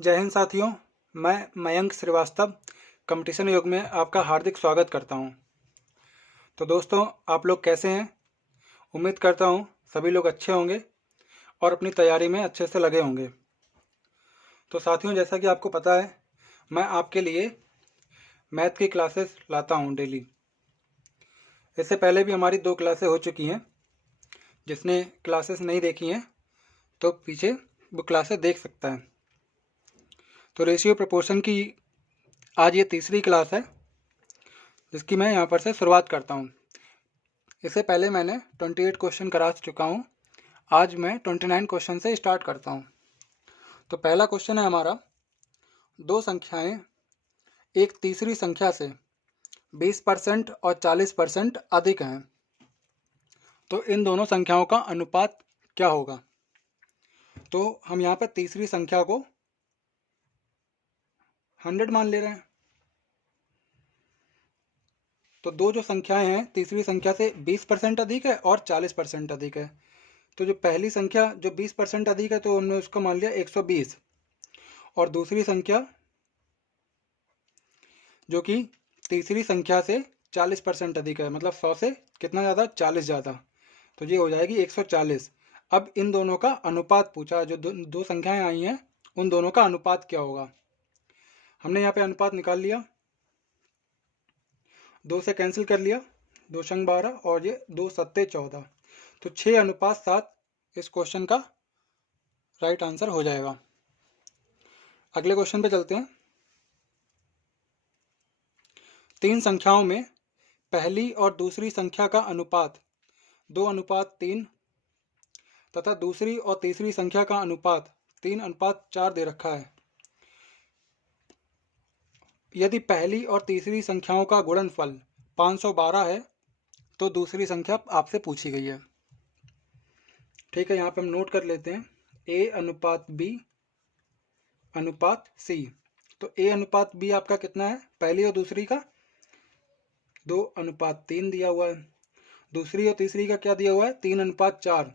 जय हिंद साथियों। मैं मयंक श्रीवास्तव कंपटीशन योग में आपका हार्दिक स्वागत करता हूं। तो दोस्तों, आप लोग कैसे हैं? उम्मीद करता हूं सभी लोग अच्छे होंगे और अपनी तैयारी में अच्छे से लगे होंगे। तो साथियों, जैसा कि आपको पता है, मैं आपके लिए मैथ की क्लासेस लाता हूं डेली। इससे पहले भी हमारी 2 क्लासें हो चुकी हैं। जिसने क्लासेस नहीं देखी हैं तो पीछे वो क्लासेस देख सकता है। तो रेशियो प्रोपोर्शन की आज ये तीसरी क्लास है जिसकी मैं यहाँ पर से शुरुआत करता हूँ। इससे पहले मैंने 28 क्वेश्चन करा चुका हूँ। आज मैं 29 क्वेश्चन से स्टार्ट करता हूँ। तो पहला क्वेश्चन है हमारा, दो संख्याएं एक तीसरी संख्या से 20% और 40% अधिक हैं, तो इन दोनों संख्याओं का अनुपात क्या होगा? तो हम यहाँ पर तीसरी संख्या को 100 मान ले रहे हैं। तो दो जो संख्याएं हैं तीसरी संख्या से 20% अधिक है और 40% अधिक है। तो जो पहली संख्या जो 20% अधिक है तो हमने उसको मान लिया 120, और दूसरी संख्या जो कि तीसरी संख्या से 40% अधिक है, मतलब 100 से कितना ज़्यादा? 40 ज़्यादा। तो ये हो जाएगी 140। अब इन दोनों का अनुपात पूछा, जो दो संख्याएं आई हैं उन दोनों का अनुपात क्या होगा। हमने यहाँ पे अनुपात निकाल लिया, 2 से कैंसिल कर लिया, 2 संग 12 और ये 2 सत्ते 14, तो 6:7 इस क्वेश्चन का राइट आंसर हो जाएगा। अगले क्वेश्चन पे चलते हैं। 3 संख्याओं में पहली और दूसरी संख्या का अनुपात 2:3 तथा दूसरी और तीसरी संख्या का अनुपात 3:4 दे रखा है। यदि पहली और तीसरी संख्याओं का गुणनफल 512 है तो दूसरी संख्या आपसे पूछी गई है। ठीक है, यहाँ पे हम नोट कर लेते हैं A/B अनुपात C। तो A/B आपका कितना है? पहली और दूसरी का 2:3 दिया हुआ है, दूसरी और तीसरी का क्या दिया हुआ है? 3:4।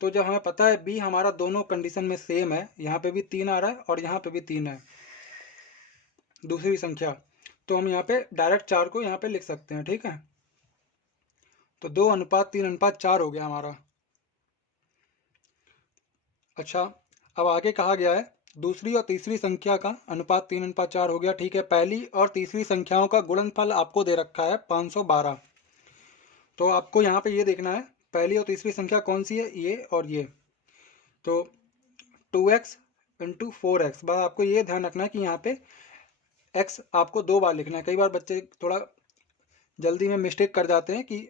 तो जब हमें पता है B हमारा दोनों कंडीशन में सेम है, यहाँ पे भी 3 आ रहा है और यहाँ पे भी 3 है दूसरी संख्या, तो हम यहाँ पे डायरेक्ट 4 को यहाँ पे लिख सकते हैं। ठीक है, तो 2:3:4 हो गया हमारा। अच्छा, अब आगे कहा गया है दूसरी और तीसरी संख्या का अनुपात 3:4 हो गया। ठीक है, पहली और तीसरी संख्याओं का गुणनफल आपको दे रखा है 512। तो आपको यहाँ पे ये देखना है पहली और तीसरी संख्या कौन सी है, ये और ये। तो 2x इंटू 4x। बस आपको ये ध्यान रखना है कि यहाँ पे x आपको 2 बार लिखना है। कई बार बच्चे थोड़ा जल्दी में मिस्टेक कर जाते हैं कि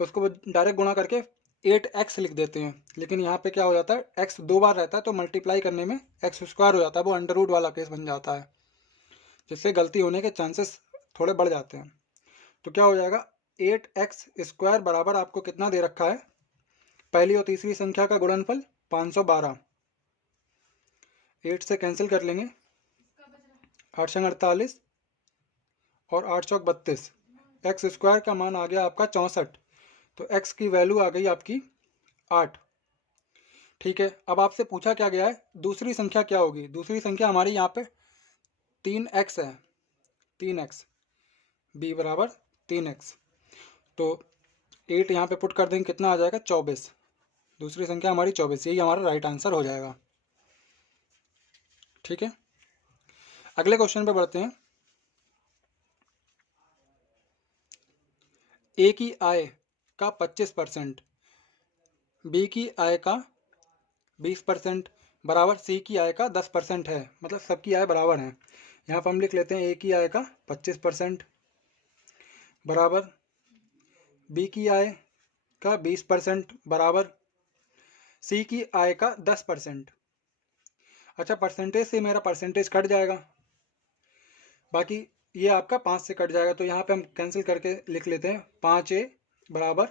उसको डायरेक्ट गुणा करके 8x लिख देते हैं, लेकिन यहाँ पे क्या हो जाता है, x 2 बार रहता है तो मल्टीप्लाई करने में x² हो जाता है, वो अंडर रूट वाला केस बन जाता है, जिससे गलती होने के चांसेस थोड़े बढ़ जाते हैं। तो क्या हो जाएगा, 8x² बराबर आपको कितना दे रखा है? पहली और तीसरी संख्या का गुणनफल 512। 8 से कैंसिल कर लेंगे, 8 संग 48 और 8 चौक 32। x² का मान आ गया आपका 64, तो x की वैल्यू आ गई आपकी 8। ठीक है, अब आपसे पूछा क्या गया है, दूसरी संख्या क्या होगी? दूसरी संख्या हमारी यहाँ पे 3x है, 3x, b बराबर 3x। तो 8 यहाँ पे पुट कर देंगे, कितना आ जाएगा? 24। दूसरी संख्या हमारी 24, यही हमारा राइट आंसर हो जाएगा। ठीक है, अगले क्वेश्चन पे बढ़ते हैं। ए की आय का 25%, बी की आय का 20% बराबर सी की आय का 10% है, मतलब सबकी आय बराबर है। यहाँ पर हम लिख लेते हैं ए की आय का 25% बराबर बी की आय का 20% बराबर सी की आय का 10%। अच्छा, परसेंटेज से मेरा परसेंटेज कट जाएगा, बाकी ये आपका 5 से कट जाएगा, तो यहाँ पे हम कैंसिल करके लिख लेते हैं 5A बराबर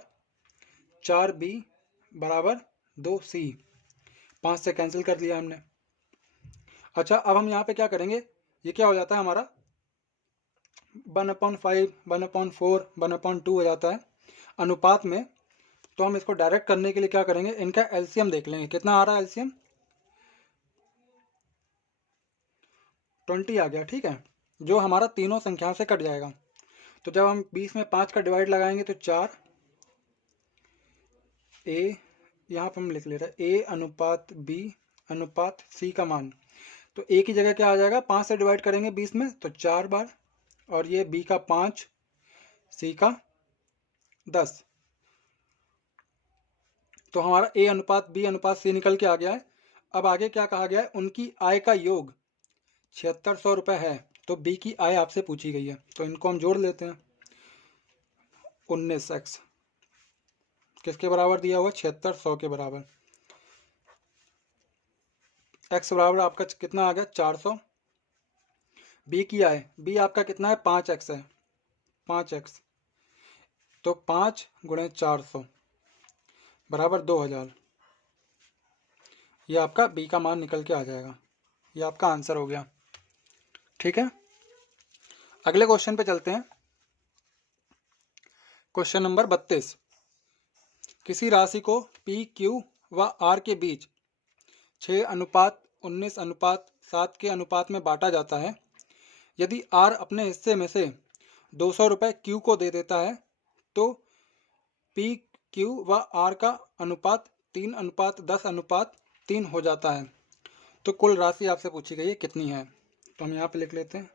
4B बराबर 2C। 5 से कैंसिल कर लिया हमने। अच्छा, अब हम यहाँ पे क्या करेंगे, ये क्या हो जाता है हमारा 1/5, 1/4, 1/2 हो जाता है अनुपात में। तो हम इसको डायरेक्ट करने के लिए क्या करेंगे, इनका एलसीएम देख लेंगे। कितना आ रहा है एलसीएम? 20 आ गया, ठीक है, जो हमारा तीनों संख्याओं से कट जाएगा। तो जब हम 20 में 5 का डिवाइड लगाएंगे तो 4, ए यहाँ पर हम लिख ले रहे हैं ए अनुपात बी अनुपात सी का मान। तो ए की जगह क्या आ जाएगा, 5 से डिवाइड करेंगे 20 में तो 4 बार, और ये बी का 5, सी का 10। तो हमारा ए अनुपात बी अनुपात सी निकल के आ गया है। अब आगे क्या कहा गया है, उनकी आय का योग 7600 रुपये है। तो बी की आय आपसे पूछी गई है, तो इनको हम जोड़ लेते हैं। 19x किसके बराबर दिया हुआ, 7600 के बराबर। x बराबर आपका कितना आ गया, 400। बी की आय, बी आपका कितना है, 5x है, 5x। तो 5 गुणे 400 बराबर 2000। ये आपका बी का मान निकल के आ जाएगा। ये आपका आंसर हो गया, ठीक है। अगले क्वेश्चन पे चलते हैं। Question number 32। किसी राशि को पी क्यू व आर के बीच 6:19:7 के अनुपात में बांटा जाता है। यदि आर अपने हिस्से में से 200 रुपये क्यू को दे देता है तो पी क्यू व आर का अनुपात 3:10:3 हो जाता है। तो कुल राशि आपसे पूछी गई है कितनी है। तो हम यहाँ पे लिख लेते हैं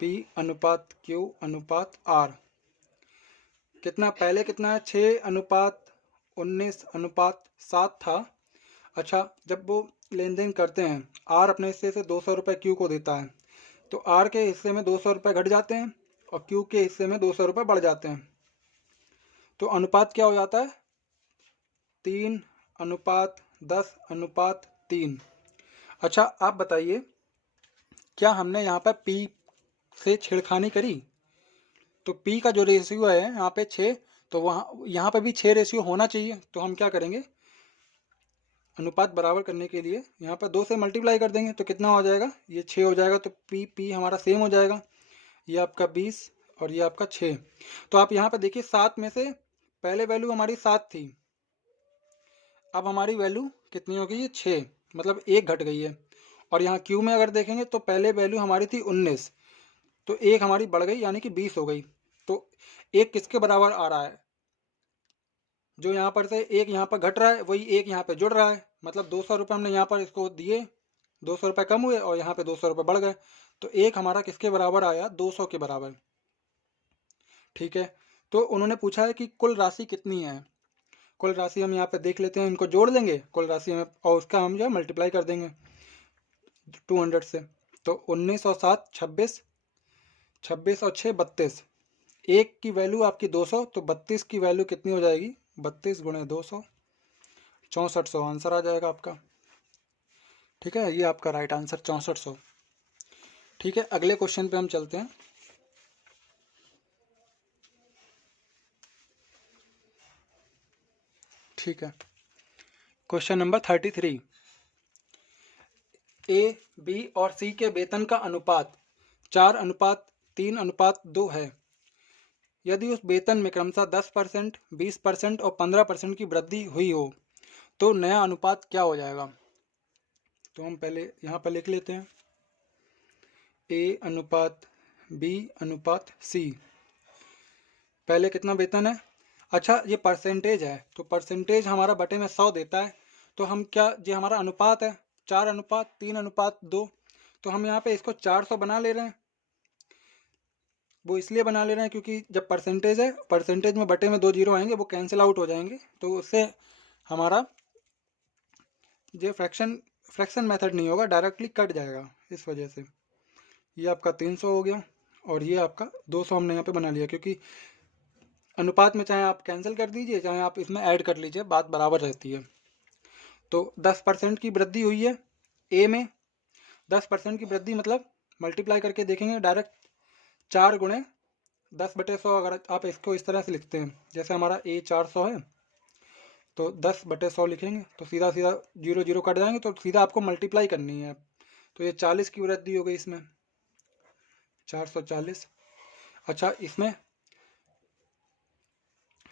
पी अनुपात क्यू अनुपात आर। कितना पहले कितना है, 6:19:7 था। अच्छा, जब वो लेन देन करते हैं, आर अपने हिस्से से 200 रुपये क्यू को देता है, तो आर के हिस्से में 200 रुपये घट जाते हैं और क्यू के हिस्से में 200 रुपये बढ़ जाते हैं। तो अनुपात क्या हो जाता है, 3:10:3। अच्छा, आप बताइए क्या हमने यहाँ पर पी से छेड़खानी करी। तो पी का जो रेशियो है यहाँ पे 6, तो वहाँ यहाँ पे भी 6 रेशियो होना चाहिए। तो हम क्या करेंगे, अनुपात बराबर करने के लिए यहाँ पर 2 से मल्टीप्लाई कर देंगे तो कितना हो जाएगा, ये 6 हो जाएगा। तो पी पी हमारा सेम हो जाएगा, ये आपका 20 और ये आपका 6। तो आप यहाँ पे देखिए 7 में से पहले वैल्यू हमारी 7 थी, अब हमारी वैल्यू कितनी हो गई है, 6, मतलब 1 घट गई है। और यहाँ क्यू में अगर देखेंगे तो पहले वैल्यू हमारी थी 19, तो 1 हमारी बढ़ गई यानी कि 20 हो गई। तो 1 किसके बराबर आ रहा है, जो यहाँ पर से 1 यहाँ पर घट रहा है वही 1 यहाँ पे जुड़ रहा है। मतलब 200 रुपये हमने यहाँ पर इसको दिए, 200 रुपये कम हुए और यहाँ पे 200 रुपये बढ़ गए। तो 1 हमारा किसके बराबर आया, 200 के बराबर, ठीक है। तो उन्होंने पूछा है कि कुल राशि कितनी है। कुल राशि हम यहाँ पे देख लेते हैं, इनको जोड़ देंगे कुल राशि में और उसका हम जो है मल्टीप्लाई कर देंगे 200 से। तो 19 और 7 26, 26 और 6 32। 1 की वैल्यू आपकी 200, तो 32 की वैल्यू कितनी हो जाएगी, 32 गुणे 200, 6400 आंसर आ जाएगा आपका, ठीक है। ये आपका राइट आंसर 6400, ठीक है। अगले क्वेश्चन पे हम चलते हैं। ठीक है, क्वेश्चन नंबर 33। ए, बी और सी के वेतन का अनुपात 4:3:2 है। यदि उस वेतन में क्रमशः 10%, 20% और 15% की वृद्धि हुई हो तो नया अनुपात क्या हो जाएगा। तो हम पहले यहाँ पर लिख लेते हैं ए अनुपात बी अनुपात सी। पहले कितना वेतन है, अच्छा ये परसेंटेज है, तो परसेंटेज हमारा बटे में 100 देता है। तो हम क्या, ये हमारा अनुपात है 4:3:2, तो हम यहाँ पे इसको 400 बना ले रहे हैं। वो इसलिए बना ले रहे हैं क्योंकि जब परसेंटेज है, परसेंटेज में बटे में 2 जीरो आएंगे, वो कैंसिल आउट हो जाएंगे, तो उससे हमारा ये फ्रैक्शन मेथड नहीं होगा, डायरेक्टली कट जाएगा, इस वजह से। ये आपका 300 हो गया और ये आपका 200 हमने यहाँ पे बना लिया, क्योंकि अनुपात में चाहे आप कैंसिल कर दीजिए चाहे आप इसमें ऐड कर लीजिए, बात बराबर रहती है। तो 10% की वृद्धि हुई है ए में। 10% की वृद्धि मतलब मल्टीप्लाई करके देखेंगे डायरेक्ट, 4 गुणे 10/100। अगर आप इसको इस तरह से लिखते हैं, जैसे हमारा ए 400 है तो 10/100 लिखेंगे, तो सीधा सीधा 0 0 कट जाएंगे, तो सीधा आपको मल्टीप्लाई करनी है। तो ये 40 की वृद्धि हो गई इसमें, 440। अच्छा, इसमें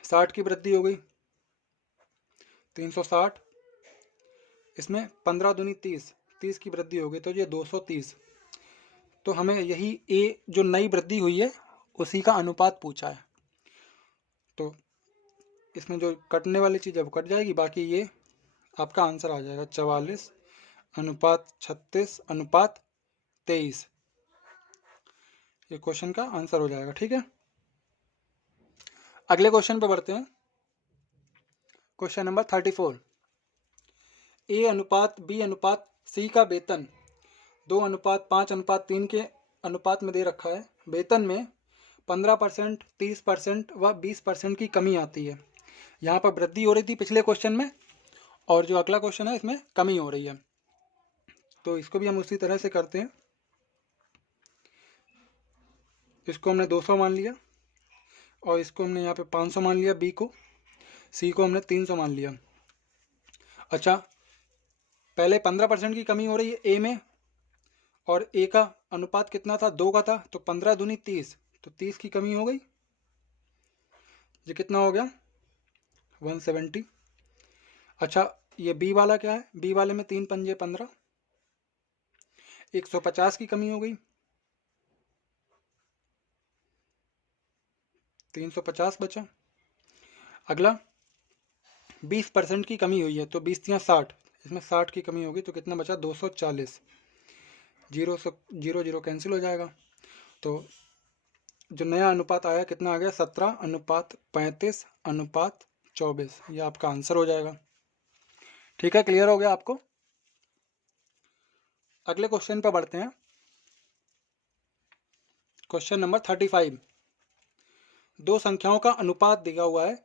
60 की वृद्धि हो गई, 360। इसमें 15 दूनी 30, 30 की वृद्धि हो गई, तो ये 230। तो हमें यही ए जो नई वृद्धि हुई है उसी का अनुपात पूछा है। तो इसमें जो कटने वाली चीज़ है वो कट जाएगी, बाकी ये आपका आंसर आ जाएगा 44:36:23। ये क्वेश्चन का आंसर हो जाएगा। ठीक है, अगले क्वेश्चन पे बढ़ते हैं। Question number 34। ए अनुपात बी अनुपात सी का वेतन 2:5:3 के अनुपात में दे रखा है। वेतन में 15%, 30% व 20% की कमी आती है। यहाँ पर वृद्धि हो रही थी पिछले क्वेश्चन में, और जो अगला क्वेश्चन है इसमें कमी हो रही है। तो इसको भी हम उसी तरह से करते हैं। इसको हमने 200 मान लिया, और इसको हमने यहाँ पे 500 मान लिया, बी को। सी को हमने 300 मान लिया। अच्छा, पहले 15% की कमी हो रही है ए में, और ए का अनुपात कितना था, 2 का था, तो 15 दूनी 30, तो 30 की कमी हो गई। ये कितना हो गया, 170। अच्छा, ये बी वाला क्या है, बी वाले में 3 पंजे 15, 150 की कमी हो गई, 350 बचा। अगला 20% की कमी हुई है, तो 20 या 60, इसमें 60 की कमी होगी, तो कितना बचा, 240। 0 कैंसिल हो जाएगा। तो जो नया अनुपात आया कितना आ गया, 17:35:24। ये आपका आंसर हो जाएगा। ठीक है, क्लियर हो गया आपको। अगले क्वेश्चन पर बढ़ते हैं। Question number 35। दो संख्याओं का अनुपात दिया हुआ है,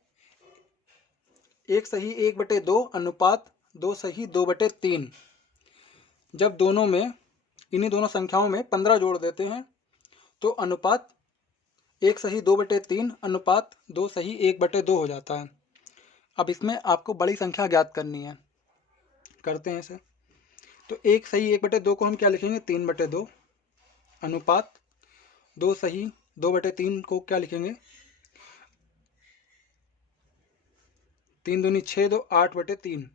1:1/2 अनुपात 2:2/3। जब दोनों में, इन्हीं दोनों संख्याओं में 15 जोड़ देते हैं तो अनुपात 1:2/3 अनुपात 2:1/2 हो जाता है। अब इसमें आपको बड़ी संख्या ज्ञात करनी है। करते हैं इसे। तो 1:1/2 को हम क्या लिखेंगे, 3/2। अनुपात 2:2/3 को क्या लिखेंगे, 3 दूनी 6, 2 8/3।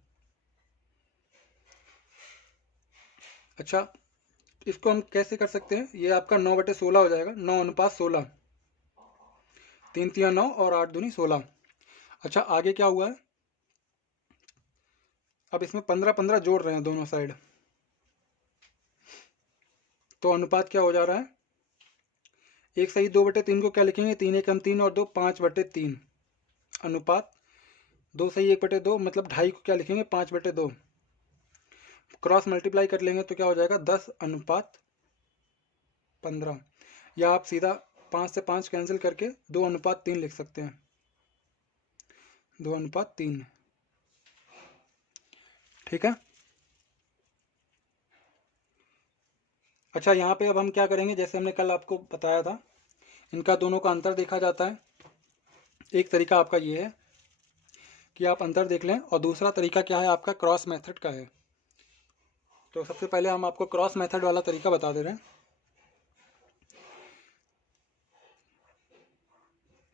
अच्छा, इसको हम कैसे कर सकते हैं, ये आपका 9/16 हो जाएगा। 9:16, 3 3 9 और 8 दूनी 16। अच्छा, आगे क्या हुआ है, अब इसमें 15 जोड़ रहे हैं दोनों साइड, तो अनुपात क्या हो जा रहा है, 1:2/3 को क्या लिखेंगे, 3 1 3 और 2 5/3। अनुपात 2:1/2 मतलब 2.5 को क्या लिखेंगे, 5/2। क्रॉस मल्टीप्लाई कर लेंगे तो क्या हो जाएगा, 10:15। या आप सीधा 5 से 5 कैंसिल करके 2:3 लिख सकते हैं, 2:3। ठीक है। अच्छा, यहाँ पे अब हम क्या करेंगे, जैसे हमने कल आपको बताया था, इनका दोनों का अंतर देखा जाता है। एक तरीका आपका ये है कि आप अंतर देख लें, और दूसरा तरीका क्या है आपका, क्रॉस मेथड का है। तो सबसे पहले हम आपको क्रॉस मेथड वाला तरीका बता दे रहे हैं।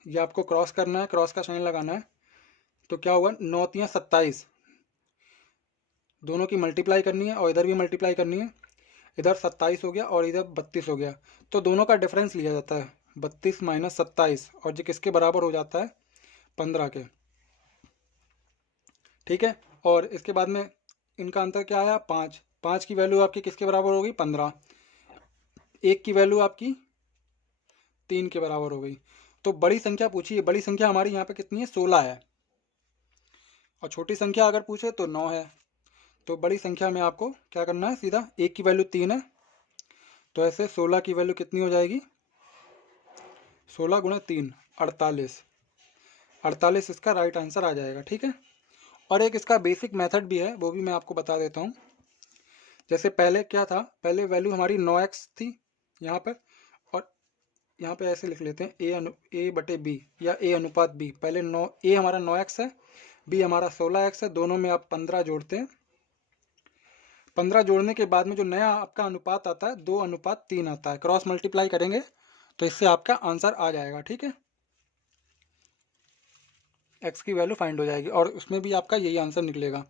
ये आपको क्रॉस करना है, क्रॉस का साइन लगाना है। तो क्या हुआ, 9 3 27, दोनों की मल्टीप्लाई करनी है और इधर भी मल्टीप्लाई करनी है। इधर 27 हो गया और इधर 32 हो गया, तो दोनों का डिफरेंस लिया जाता है, 32 - 27, और जो किसके बराबर हो जाता है, 15 के। ठीक है, और इसके बाद में इनका अंतर क्या आया, 5। 5 की वैल्यू आपकी किसके बराबर होगी, 15। 1 की वैल्यू आपकी 3 के बराबर हो गई। तो बड़ी संख्या पूछी है, बड़ी संख्या हमारी यहाँ पे कितनी है, 16 है, और छोटी संख्या अगर पूछे तो 9 है। तो बड़ी संख्या में आपको क्या करना है, सीधा 1 की वैल्यू 3 है, तो ऐसे 16 की वैल्यू कितनी हो जाएगी, 16 × 3 48। 48 इसका राइट आंसर आ जाएगा। ठीक है, और एक इसका बेसिक मेथड भी है, वो भी मैं आपको बता देता हूँ। जैसे पहले क्या था, पहले वैल्यू हमारी 9x थी यहाँ पर, और यहाँ पे ऐसे लिख लेते हैं, a/b या a अनुपात b। पहले a हमारा 9x है, b हमारा 16x है, दोनों में आप 15 जोड़ते हैं। 15 जोड़ने के बाद में जो नया आपका अनुपात आता है, 2:3 आता है। क्रॉस मल्टीप्लाई करेंगे तो इससे आपका आंसर आ जाएगा। ठीक है, x की वैल्यू फाइंड हो जाएगी, और उसमें भी आपका यही आंसर निकलेगा।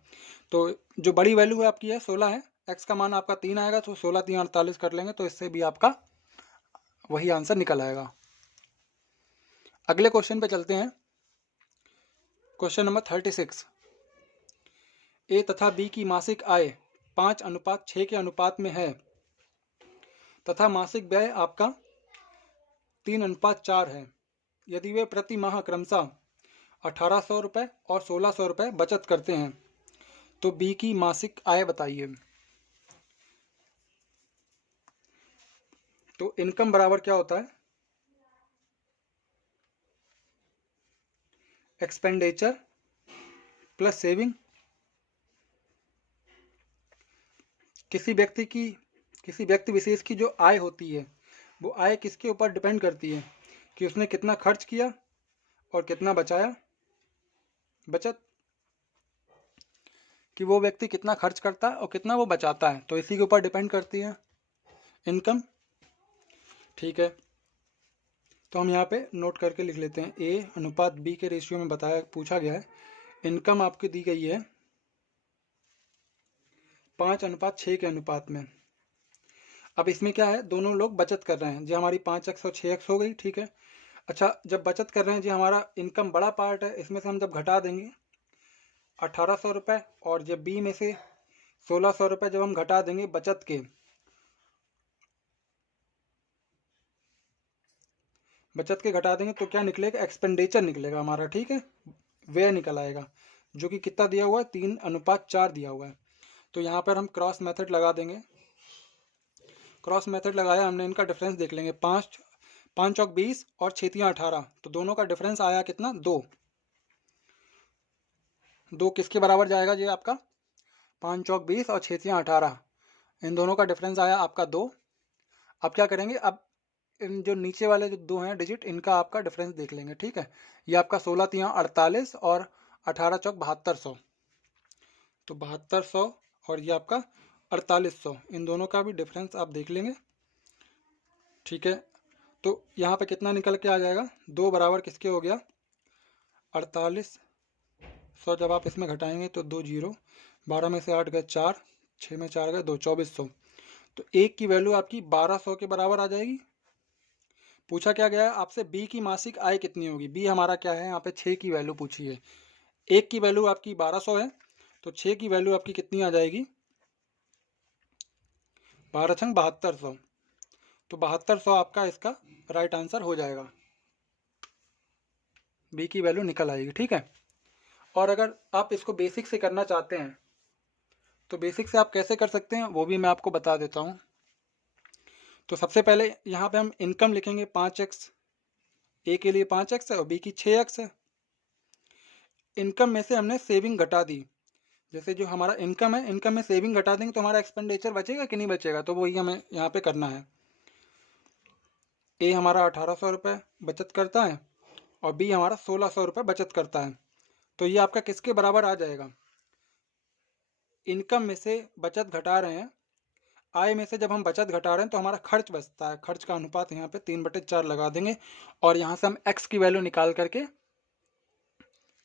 तो जो बड़ी वैल्यू है आपकी है 16 है, x का मान आपका 3 आएगा तो 16 3 48 कर लेंगे, तो इससे भी आपका वही आंसर निकल आएगा। अगले क्वेश्चन पे चलते हैं। Question number 36। ए तथा बी की मासिक आय 5:6 के अनुपात में है तथा मासिक व्यय आपका 3:4 है। यदि वे प्रति माह क्रमशः 1800 रुपये और 1600 रुपये बचत करते हैं तो बी की मासिक आय बताइए। तो इनकम बराबर क्या होता है, एक्सपेंडिचर प्लस सेविंग। किसी व्यक्ति विशेष की जो आय होती है वो आय किसके ऊपर डिपेंड करती है कि उसने कितना खर्च किया और कितना बचाया। बचत कि वो व्यक्ति कितना खर्च करता है और कितना वो बचाता है, तो इसी के ऊपर डिपेंड करती है इनकम। ठीक है, तो हम यहाँ पे नोट करके लिख लेते हैं। ए अनुपात बी के रेशियो में पूछा गया है। इनकम आपकी दी गई है 5:6 के अनुपात में। अब इसमें क्या है, दोनों लोग बचत कर रहे हैं जी, हमारी 5x और 6x हो गई। ठीक है, अच्छा जब बचत कर रहे हैं जी, हमारा इनकम बड़ा पार्ट है, इसमें से हम जब घटा देंगे 1800 रुपये, और जब बी में से 1600 रुपये जब हम घटा देंगे बचत के घटा देंगे तो क्या निकलेगा, एक्सपेंडिचर निकलेगा हमारा। ठीक है, व्यय निकल आएगा जो कि कितना दिया हुआ है, 3:4 दिया हुआ है। तो यहाँ पर हम क्रॉस मेथड लगा देंगे। क्रॉस मेथड लगाया हमने, इनका डिफरेंस देख लेंगे। 5 चौक 20 और 6 तियाँ 18, तो दोनों का डिफरेंस आया कितना, 2। 2 किसके बराबर जाएगा जी आपका, 5 चौक 20 और 6 तियाँ 18, इन दोनों का डिफरेंस आया आपका 2। अब क्या करेंगे, अब इन जो नीचे वाले जो 2 हैं डिजिट, इनका आपका डिफरेंस देख लेंगे। ठीक है, ये आपका 16 तियाँ 48 और 18 चौक 7200, तो 7200 और ये आपका 4800, इन दोनों का भी डिफरेंस आप देख लेंगे। ठीक है, तो यहाँ पे कितना निकल के आ जाएगा, 2 बराबर किसके हो गया, 4800। जब आप इसमें घटाएंगे तो 2 जीरो, 12 में से 8 गए 4, 6 में 4 गए 2, 2400। तो एक की वैल्यू आपकी 1200 के बराबर आ जाएगी। पूछा क्या गया है आपसे, बी की मासिक आय कितनी होगी। बी हमारा क्या है, यहाँ पे 6 की वैल्यू पूछी है। एक की वैल्यू आपकी 1200 है, तो 6 की वैल्यू आपकी कितनी आ जाएगी, 12 छंग 7200। तो 7200 आपका इसका राइट आंसर हो जाएगा, बी की वैल्यू निकल आएगी। ठीक है, और अगर आप इसको बेसिक से करना चाहते हैं तो बेसिक से आप कैसे कर सकते हैं वो भी मैं आपको बता देता हूँ। तो सबसे पहले यहाँ पे हम इनकम लिखेंगे 5x, ए के लिए 5x है और बी की 6x है। इनकम में से हमने सेविंग घटा दी, जैसे जो हमारा इनकम है, इनकम में सेविंग घटा देंगे तो हमारा एक्सपेंडिचर बचेगा कि नहीं बचेगा, तो वही हमें यहाँ पे करना है। ए हमारा 1800 रुपये बचत करता है और बी हमारा 1600 रुपये बचत करता है, तो ये आपका किसके बराबर आ जाएगा, इनकम में से बचत घटा रहे हैं, आय में से जब हम बचत घटा रहे हैं तो हमारा खर्च बचता है। खर्च का अनुपात यहाँ पे 3/4 लगा देंगे, और यहाँ से हम x की वैल्यू निकाल करके,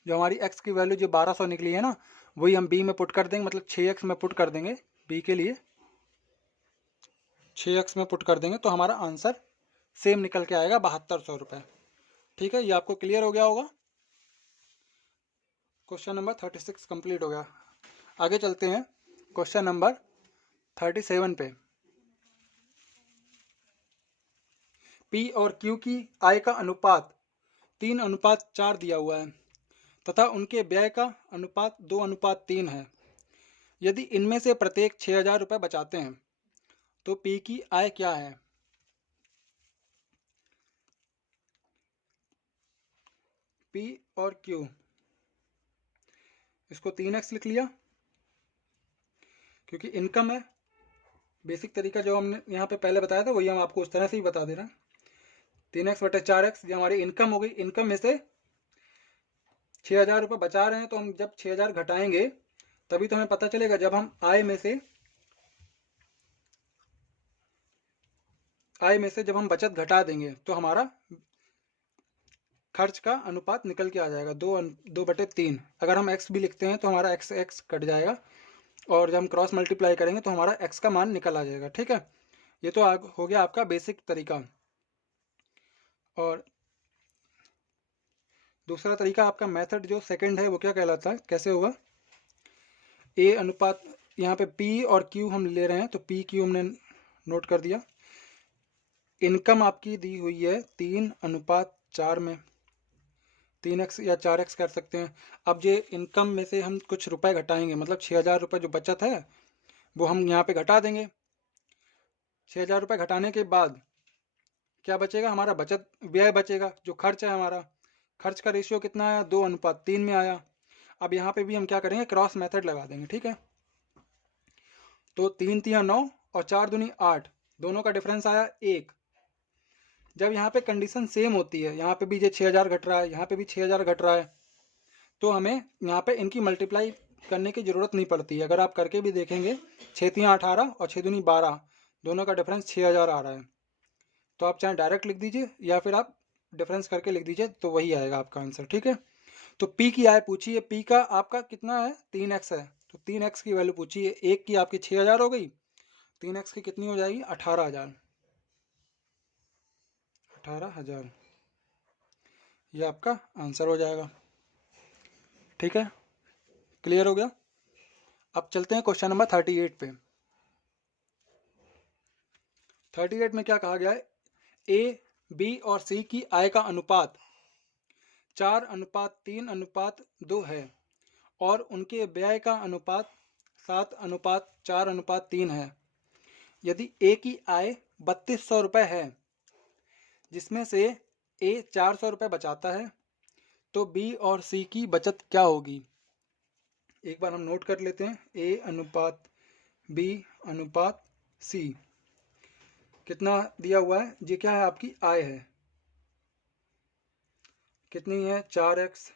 जो हमारी x की वैल्यू जो 1200 निकली है ना, वही हम b में पुट कर देंगे, मतलब 6x में पुट कर देंगे, b के लिए 6x में पुट कर देंगे तो हमारा आंसर सेम निकल के आएगा, 7200 रुपये। ठीक है, ये आपको क्लियर हो गया होगा। क्वेश्चन नंबर 36 कंप्लीट हो गया। आगे चलते हैं क्वेश्चन नंबर 37 पे। पी और क्यू की आय का अनुपात 3:4 दिया हुआ है तथा उनके व्यय का अनुपात 2:3 है। यदि इनमें से प्रत्येक 6000 रुपये बचाते हैं तो पी की आय क्या है। पी और क्यू, इसको 3x लिख लिया क्योंकि इनकम है। बेसिक तरीका जो हमने यहाँ पे पहले बताया था वही हम आपको उस तरह से ही बता दे रहे हैं। 3x/4x ये हमारी इनकम हो गई। इनकम में से 6000 रुपये बचा रहे हैं, तो हम जब 6000 घटाएंगे तभी तो हमें पता चलेगा। जब हम आय में से जब हम बचत घटा देंगे तो हमारा खर्च का अनुपात निकल के आ जाएगा 2/3। अगर हम x भी लिखते हैं तो हमारा x कट जाएगा और जब हम क्रॉस मल्टीप्लाई करेंगे तो हमारा x का मान निकल आ जाएगा। ठीक है, ये तो हो गया आपका बेसिक तरीका। और दूसरा तरीका आपका मेथड जो सेकंड है वो क्या कहलाता है, कैसे होगा, a अनुपात, यहाँ पे p और q हम ले रहे हैं तो p q हमने नोट कर दिया। इनकम आपकी दी हुई है 3:4 में, 3x या 4x कर सकते हैं। अब ये इनकम में से हम कुछ रुपए घटाएंगे, मतलब 6,000 रुपये जो बचत है वो हम यहाँ पे घटा देंगे। 6,000 रुपये घटाने के बाद क्या बचेगा, हमारा बचत व्यय बचेगा, जो खर्च है हमारा, खर्च का रेशियो कितना आया, 2:3 में आया। अब यहाँ पे भी हम क्या करेंगे, क्रॉस मेथड लगा देंगे। ठीक है, तो 3×3 9 और 4×2 8, दोनों का डिफरेंस आया 1। जब यहाँ पे कंडीशन सेम होती है, यहाँ पे भी ये 6,000 घट रहा है, यहाँ पे भी 6,000 घट रहा है, तो हमें यहाँ पे इनकी मल्टीप्लाई करने की ज़रूरत नहीं पड़ती है। अगर आप करके भी देखेंगे, 6×3 18 और 6×2 12, दोनों का डिफरेंस 6,000 आ रहा है। तो आप चाहे डायरेक्ट लिख दीजिए या फिर आप डिफरेंस करके लिख दीजिए, तो वही आएगा आपका आंसर। ठीक है, तो पी की आय पूछी है, पी का आपका कितना है, 3x है, तो 3x की वैल्यू पूछी है, एक की आपकी 6,000 हो गई, 3x की कितनी हो जाएगी, 18,000, 18,000, ये आपका आंसर हो जाएगा। ठीक है, क्लियर हो गया। अब चलते हैं क्वेश्चन नंबर 38 पे। 38 में क्या कहा गया है, ए बी और सी की आय का अनुपात 4:3:2 है और उनके व्यय का अनुपात 7:4:3 है। यदि ए की आय 3,200 रुपये है, जिसमें से ए 400 रुपये बचाता है, तो बी और सी की बचत क्या होगी। एक बार हम नोट कर लेते हैं, ए अनुपात बी अनुपात सी कितना दिया हुआ है, ये क्या है, आपकी आय है, कितनी है, 4x,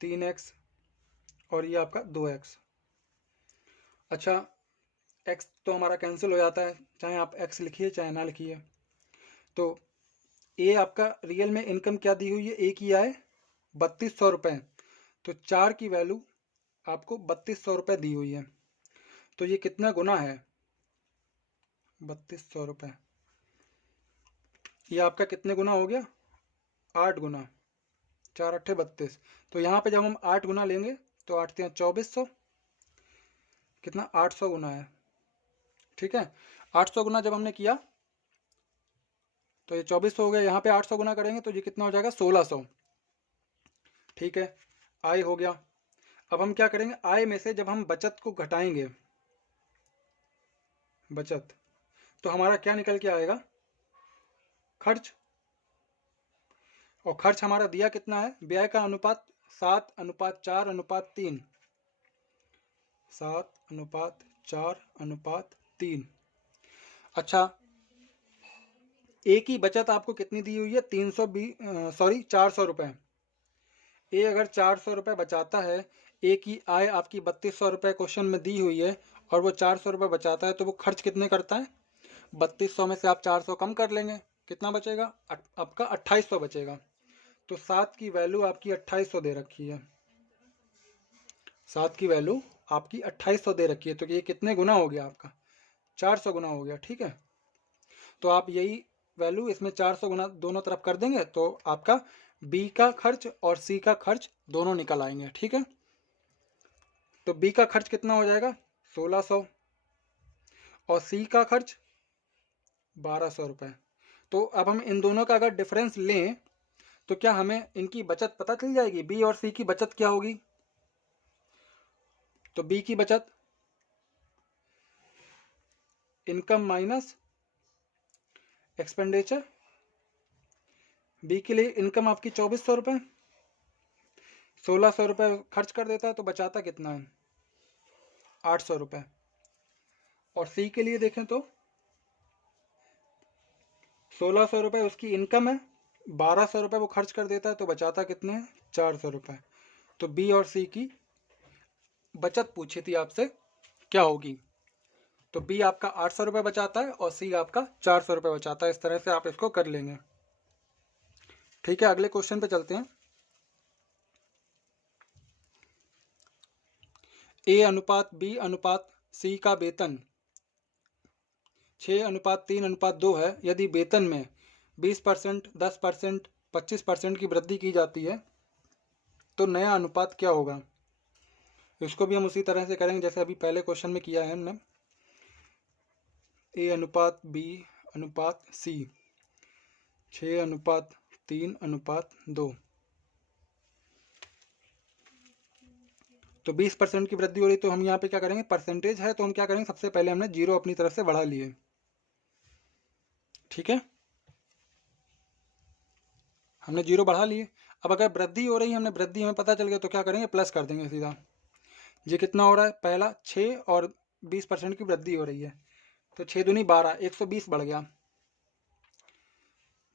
3x और ये आपका 2x। अच्छा, x तो हमारा कैंसिल हो जाता है, चाहे आप x लिखिए चाहे ना लिखिए। तो ए आपका रियल में इनकम क्या दी हुई है, ए की आय 3,200 रुपये, तो 4 की वैल्यू आपको 3,200 रुपये दी हुई है, तो ये कितना गुना है, 3,200 रुपये, ये आपका कितने गुना हो गया, 8 गुना, 4 8 32। तो यहाँ पे जब हम 8 गुना लेंगे तो 8 3 2400, कितना 800 गुना है। ठीक है, 800 गुना जब हमने किया तो ये 2400 हो गया, यहाँ पे 800 गुना करेंगे तो ये कितना हो जाएगा, 1600। ठीक है, आय हो गया। अब हम क्या करेंगे, आय में से जब हम बचत को घटाएंगे, बचत, तो हमारा क्या निकल के आएगा, खर्च। और खर्च हमारा दिया कितना है, व्यय का अनुपात 7:4:3, 7:4:3। अच्छा, ए की बचत आपको कितनी दी हुई है, 400 रुपये। ए अगर 400 रुपये बचाता है, ए की आय आपकी 3,200 रुपये क्वेश्चन में दी हुई है और वो 400 रुपये बचाता है, तो वो खर्च कितने करता है, 3,200 में से आप 400 कम कर लेंगे, कितना बचेगा, आपका 2,800 बचेगा। तो 7 की वैल्यू आपकी 2,800 दे रखी है, 7 की वैल्यू आपकी 2,800 दे रखी है, तो ये कितने गुना हो गया आपका, 400 गुना हो गया। ठीक है, तो आप यही वैल्यू इसमें 400 गुना दोनों तरफ कर देंगे तो आपका बी का खर्च और सी का खर्च दोनों निकल आएंगे। ठीक है, तो बी का खर्च कितना हो जाएगा, 1,600 और सी का खर्च 1,200 रुपये। तो अब हम इन दोनों का अगर डिफरेंस लें तो क्या हमें इनकी बचत पता चल जाएगी, बी और सी की बचत क्या होगी। तो बी की बचत इनकम माइनस एक्सपेंडिचर, बी के लिए इनकम आपकी 2,400 रुपये, 1,600 रुपये खर्च कर देता है तो बचाता कितना है, 800 रुपये। और सी के लिए देखें तो 1,600 रुपये उसकी इनकम है, 1,200 रुपये वो खर्च कर देता है तो बचाता कितने हैं, 400 रुपये। तो बी और सी की बचत पूछी थी आपसे क्या होगी, तो बी आपका 800 रुपये बचाता है और सी आपका 400 रुपये बचाता है। इस तरह से आप इसको कर लेंगे। ठीक है, अगले क्वेश्चन पे चलते हैं। ए अनुपात बी अनुपात सी का वेतन 6:3:2 है। यदि वेतन में 20%, 10%, 25% की वृद्धि की जाती है तो नया अनुपात क्या होगा। इसको भी हम उसी तरह से करेंगे जैसे अभी पहले क्वेश्चन में किया है हमने। ए अनुपात बी अनुपात सी 6:3:2, तो 20% की वृद्धि हो रही, तो हम यहाँ पे क्या करेंगे, परसेंटेज है तो हम क्या करेंगे, सबसे पहले हमने 0 अपनी तरफ से बढ़ा लिए। ठीक है, हमने 0 बढ़ा लिए। अब अगर वृद्धि हो रही है, हमने वृद्धि हमें पता चल गया, तो क्या करेंगे, प्लस कर देंगे सीधा। ये कितना हो रहा है, पहला 6 और 20% की वृद्धि हो रही है, तो 6 दूनी 12, 120 बढ़ गया,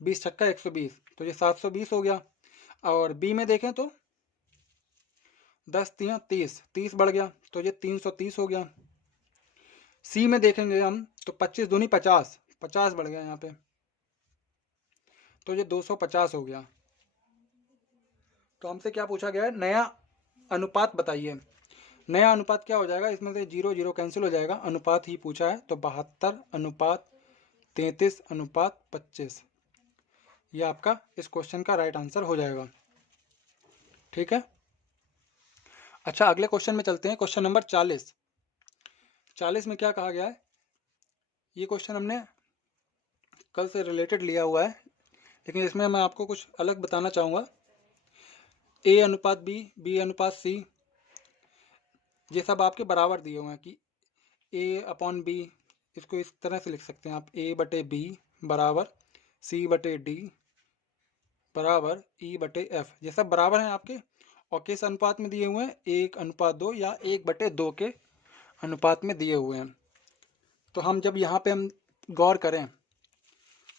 20 छक्का 120, तो ये 720 हो गया। और बी में देखें तो 10 3 30, 30 बढ़ गया, तो ये 330 हो गया। सी में देखेंगे हम तो 25 दूनी 50, 50 बढ़ गया यहाँ पे, तो ये 250 हो गया। तो हमसे क्या पूछा गया है, नया अनुपात बताइए। नया अनुपात क्या हो जाएगा, इसमें से 0 0 कैंसिल हो जाएगा, अनुपात ही पूछा है, तो 72:33:25, ये आपका इस क्वेश्चन का राइट आंसर हो जाएगा। ठीक है, अच्छा अगले क्वेश्चन में चलते हैं। Question number 40। 40 में क्या कहा गया है, ये क्वेश्चन हमने कल से रिलेटेड लिया हुआ है, लेकिन इसमें मैं आपको कुछ अलग बताना चाहूँगा। ए अनुपात बी, बी अनुपात सी, ये सब आपके बराबर दिए हुए हैं कि ए अपॉन बी, इसको इस तरह से लिख सकते हैं आप, ए बटे बी बराबर सी बटे डी बराबर ई बटे एफ, ये सब बराबर हैं आपके, और किस अनुपात में दिए हुए हैं, 1:2 या 1/2 के अनुपात में दिए हुए हैं। तो हम जब यहाँ पे हम गौर करें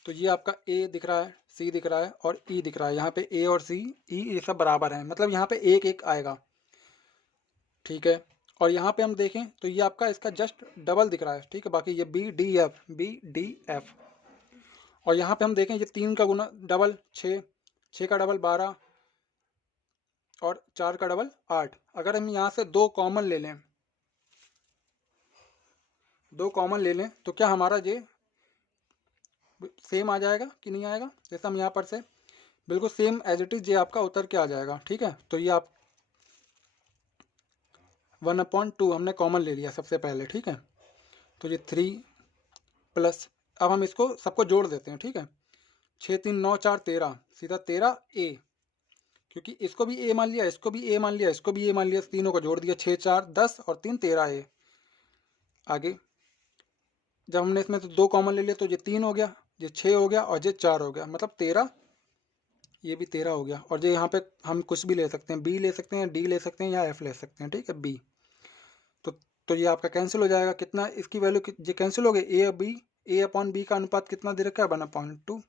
तो ये आपका ए दिख रहा है, सी दिख रहा है और ई दिख रहा है, यहाँ पे ए और सी ई ये सब बराबर हैं, मतलब यहाँ पे 1 1 आएगा। ठीक है, और यहाँ पे हम देखें तो ये आपका इसका जस्ट डबल दिख रहा है। ठीक है, बाकी ये B D F, B D F, और यहाँ पे हम देखें ये 3 का गुना डबल 6, 6 का डबल 12 और 4 का डबल 8। अगर हम यहाँ से 2 कॉमन ले लें, 2 कॉमन ले लें तो क्या हमारा ये सेम आ जाएगा कि नहीं आएगा, जैसे हम यहाँ पर से बिल्कुल सेम एज इट इज ये आपका उतर के आ जाएगा। ठीक है, तो ये आप 1/2 हमने कॉमन ले लिया सबसे पहले। ठीक है, तो ये 3 प्लस, अब हम इसको सबको जोड़ देते हैं। ठीक है, 6 3 9 4 13, सीधा 13 ए, क्योंकि इसको भी ए मान लिया, इसको भी ए मान लिया, इसको भी ए मान लिया, तीनों को जोड़ दिया, 6 4 10 और 3 13 ए। आगे जब हमने इसमें से 2 कॉमन ले लिया तो ये 3 हो गया, ये 6 हो गया और ये 4 हो गया, मतलब 13, ये भी 13 हो गया। और ये यहाँ पे हम कुछ भी ले सकते हैं, बी ले सकते हैं, डी ले सकते हैं या एफ ले सकते हैं। ठीक है, बी, तो ये आपका कैंसिल हो जाएगा, कितना इसकी वैल्यू ये कैंसिल हो गई, A B, A upon B का अनुपात कितना दे रखा है, 1/2,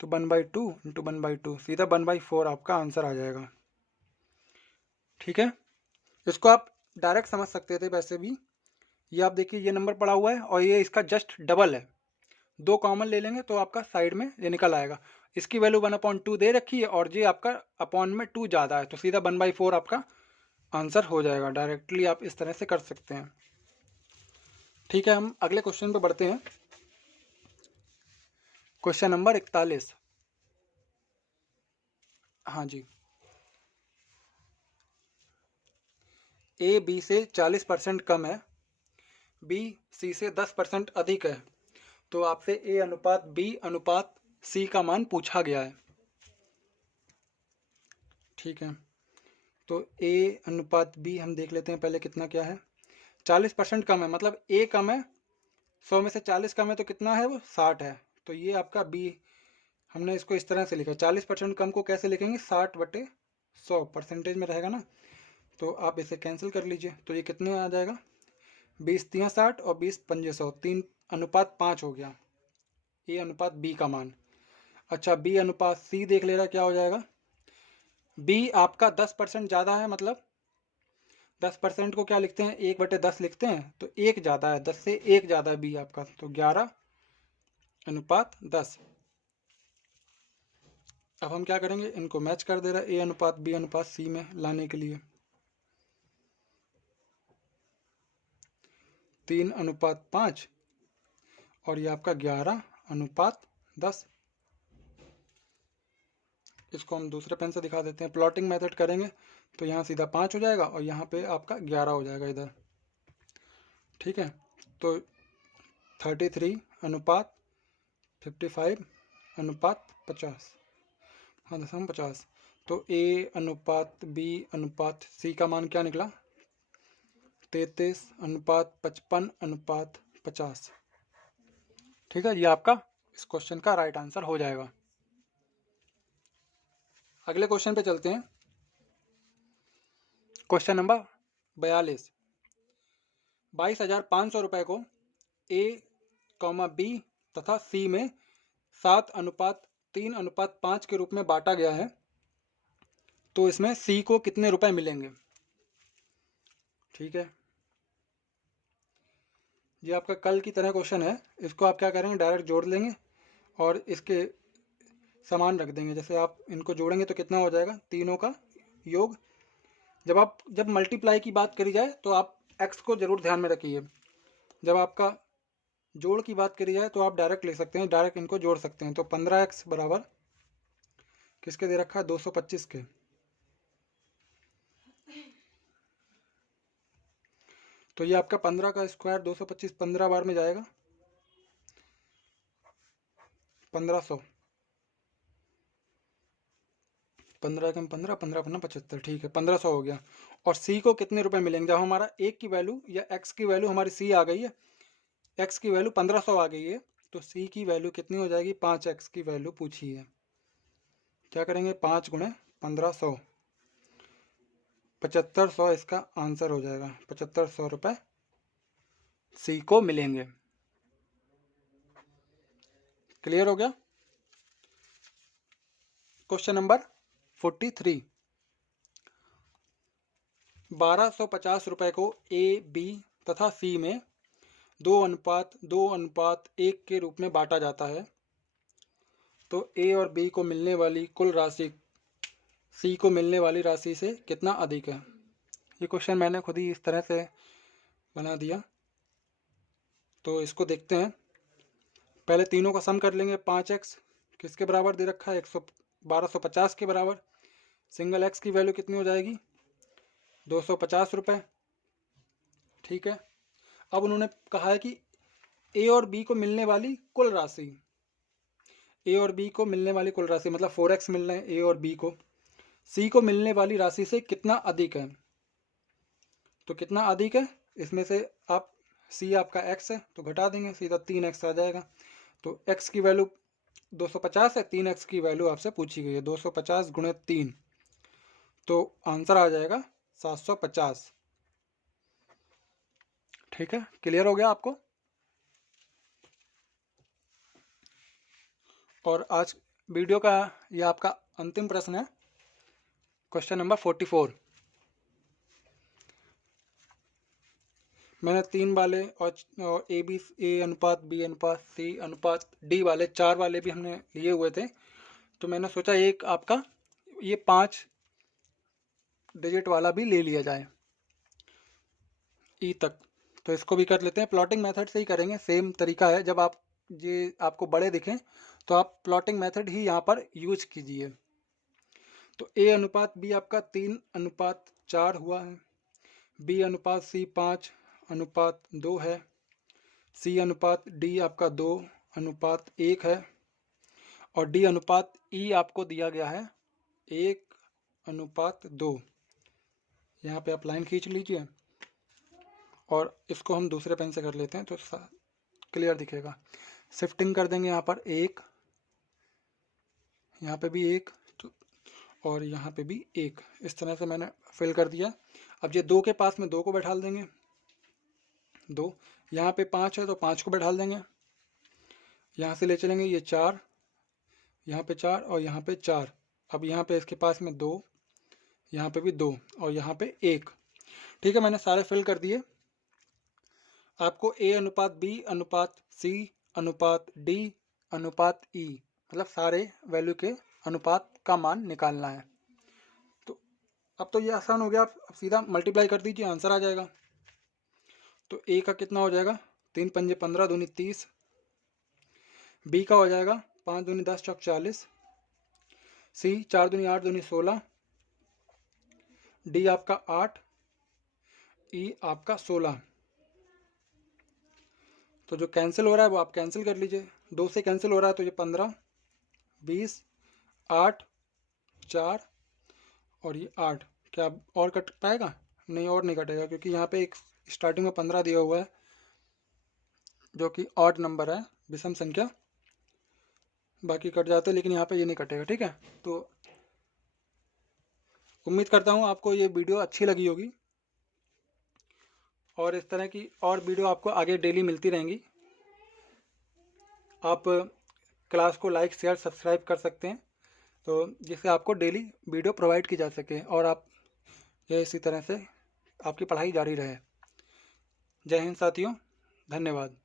तो 1/2 इंटू 1/2, सीधा 1/4 आपका आंसर आ जाएगा। ठीक है, इसको आप डायरेक्ट समझ सकते थे वैसे भी, ये आप देखिए ये नंबर पड़ा हुआ है और ये इसका जस्ट डबल है, 2 कॉमन ले लेंगे तो आपका साइड में ये निकल आएगा। इसकी वैल्यू 1/2 दे रखी है और ये आपका अपॉन में 2 ज़्यादा है, तो सीधा 1/4 आपका आंसर हो जाएगा। डायरेक्टली आप इस तरह से कर सकते हैं। ठीक है, हम अगले क्वेश्चन पे बढ़ते हैं। Question number 41। हाँ जी, ए बी से 40% कम है, बी सी से 10% अधिक है, तो आपसे ए अनुपात बी अनुपात सी का मान पूछा गया है। ठीक है, तो ए अनुपात बी हम देख लेते हैं पहले कितना क्या है। 40% कम है, मतलब ए कम है, 100 में से 40 कम है तो कितना है वो, 60 है, तो ये आपका बी, हमने इसको इस तरह से लिखा। 40% कम को कैसे लिखेंगे, 60/100 परसेंटेज में रहेगा ना, तो आप इसे कैंसिल कर लीजिए, तो ये कितने आ जाएगा, 20 3 60 और 20 5 100, 3:5 हो गया ए अनुपात बी का मान। अच्छा, बी अनुपात सी देख ले रहा, क्या हो जाएगा, बी आपका 10% ज़्यादा है, मतलब 10% को क्या लिखते हैं, 1/10 लिखते हैं, तो 1 ज़्यादा है, 10 से 1 ज़्यादा है बी आपका, तो 11:10। अब हम क्या करेंगे, इनको मैच कर दे रहा है ए अनुपात बी अनुपात सी में लाने के लिए। 3:5 और ये आपका 11:10। इसको हम दूसरे पेन से दिखा देते हैं। प्लॉटिंग मेथड करेंगे तो यहाँ सीधा 5 हो जाएगा और यहाँ पे आपका 11 हो जाएगा इधर। ठीक है, तो 33:55:50, हाँ 50। तो A:B:C का मान क्या निकला? 33:55:50। ठीक है, ये आपका इस क्वेश्चन का राइट आंसर हो जाएगा। अगले क्वेश्चन पे चलते हैं। Question number 42। 22,500 रुपये को A, B तथा C में 7:3:5 के रूप में बांटा गया है, तो इसमें C को कितने रुपए मिलेंगे? ठीक है, ये आपका कल की तरह क्वेश्चन है। इसको आप क्या करेंगे, डायरेक्ट जोड़ लेंगे और इसके समान रख देंगे। जैसे आप इनको जोड़ेंगे तो कितना हो जाएगा, तीनों का योग। जब मल्टीप्लाई की बात करी जाए तो आप x को जरूर ध्यान में रखिए। जब आपका जोड़ की बात करी जाए तो आप डायरेक्ट ले सकते हैं, डायरेक्ट इनको जोड़ सकते हैं। तो 15x बराबर किसके दे रखा है, 225 के। तो ये आपका 15 का स्क्वायर 225 15 बार में जाएगा, 1500। 15 कम 15, 15×5 = 75। ठीक है, 1500 हो गया। और C को कितने रुपए मिलेंगे? जब हमारा एक की वैल्यू या x की वैल्यू हमारी C आ गई है, x की वैल्यू 1500 आ गई है, तो C की वैल्यू कितनी हो जाएगी? 5x की वैल्यू पूछी है। क्या करेंगे, 5 × 1500, 7500 इसका आंसर हो जाएगा। 7500 रुपये C को मिलेंगे। क्लियर हो गया? Question number 43। 1250 रुपये को A, B तथा C में 2:2:1 के रूप में बांटा जाता है, तो A और B को मिलने वाली कुल राशि C को मिलने वाली राशि से कितना अधिक है? ये क्वेश्चन मैंने खुद ही इस तरह से बना दिया, तो इसको देखते हैं। पहले तीनों का सम कर लेंगे। 5x किसके बराबर दे रखा है, 1250 के बराबर। सिंगल x की वैल्यू कितनी हो जाएगी, 250 रुपये। ठीक है, अब उन्होंने कहा है कि A और B को मिलने वाली कुल राशि, A और B को मिलने वाली कुल राशि मतलब 4x मिल रहे हैं A और B को, C को मिलने वाली राशि से कितना अधिक है। तो कितना अधिक है, इसमें से आप C आपका x है तो घटा देंगे, सीधा 3x आ जाएगा। तो x की वैल्यू 250 है, 3x की वैल्यू आपसे पूछी गई है, 250 × 3, तो आंसर आ जाएगा 750। ठीक है, क्लियर हो गया आपको? और आज वीडियो का यह आपका अंतिम प्रश्न है, क्वेश्चन नंबर 44। मैंने 3 वाले और A/B/C/D वाले 4 वाले भी हमने लिए हुए थे, तो मैंने सोचा एक आपका ये 5 डिजिट वाला भी ले लिया जाए ई तक। तो इसको भी कर लेते हैं। प्लॉटिंग मेथड से ही करेंगे, सेम तरीका है। जब आप ये आपको बड़े दिखें तो आप प्लॉटिंग मेथड ही यहाँ पर यूज कीजिए। तो A/B आपका 3:4 हुआ है, B/C 5:2 है, C/D आपका 2:1 है, और D/E आपको दिया गया है 1:2। यहाँ पे आप लाइन खींच लीजिए और इसको हम दूसरे पेन से कर लेते हैं तो क्लियर दिखेगा। शिफ्टिंग कर देंगे, यहाँ पर 1, यहाँ पे भी 1 और यहाँ पे भी 1। इस तरह से मैंने फिल कर दिया। अब ये 2 के पास में 2 को बैठा देंगे, 2। यहाँ पे 5 है तो 5 को बैठा देंगे। यहाँ से ले चलेंगे ये 4, यहाँ पे 4 और यहाँ पे 4। अब यहाँ पे इसके पास में 2, यहाँ पे भी 2 और यहाँ पे 1। ठीक है, मैंने सारे फिल कर दिए। आपको A/B/C/D/E मतलब सारे वैल्यू के अनुपात का मान निकालना है। तो अब तो ये आसान हो गया, आप सीधा मल्टीप्लाई कर दीजिए, आंसर आ जाएगा। तो ए का कितना हो जाएगा, 3 पंजे 15 दूनी 30। बी का हो जाएगा 5 दूनी 10 चौक 40। सी 4 दूनी 8 दूनी 16। डी आपका 8। ई आपका 16। तो जो कैंसिल हो रहा है वो आप कैंसिल कर लीजिए। 2 से कैंसिल हो रहा है तो ये 15, 20, 8, 4 और ये 8। क्या और कट पाएगा? नहीं, और नहीं कटेगा, क्योंकि यहाँ पे एक स्टार्टिंग में 15 दिया हुआ है जो कि ऑड नंबर है, विषम संख्या। बाकी कट जाते हैं, लेकिन यहाँ पे ये नहीं कटेगा। ठीक है, तो उम्मीद करता हूँ आपको ये वीडियो अच्छी लगी होगी, और इस तरह की और वीडियो आपको आगे डेली मिलती रहेंगी। आप क्लास को लाइक शेयर सब्सक्राइब कर सकते हैं, तो जिससे आपको डेली वीडियो प्रोवाइड की जा सके और आप ये इसी तरह से आपकी पढ़ाई जारी रहे। जय हिंद साथियों, धन्यवाद।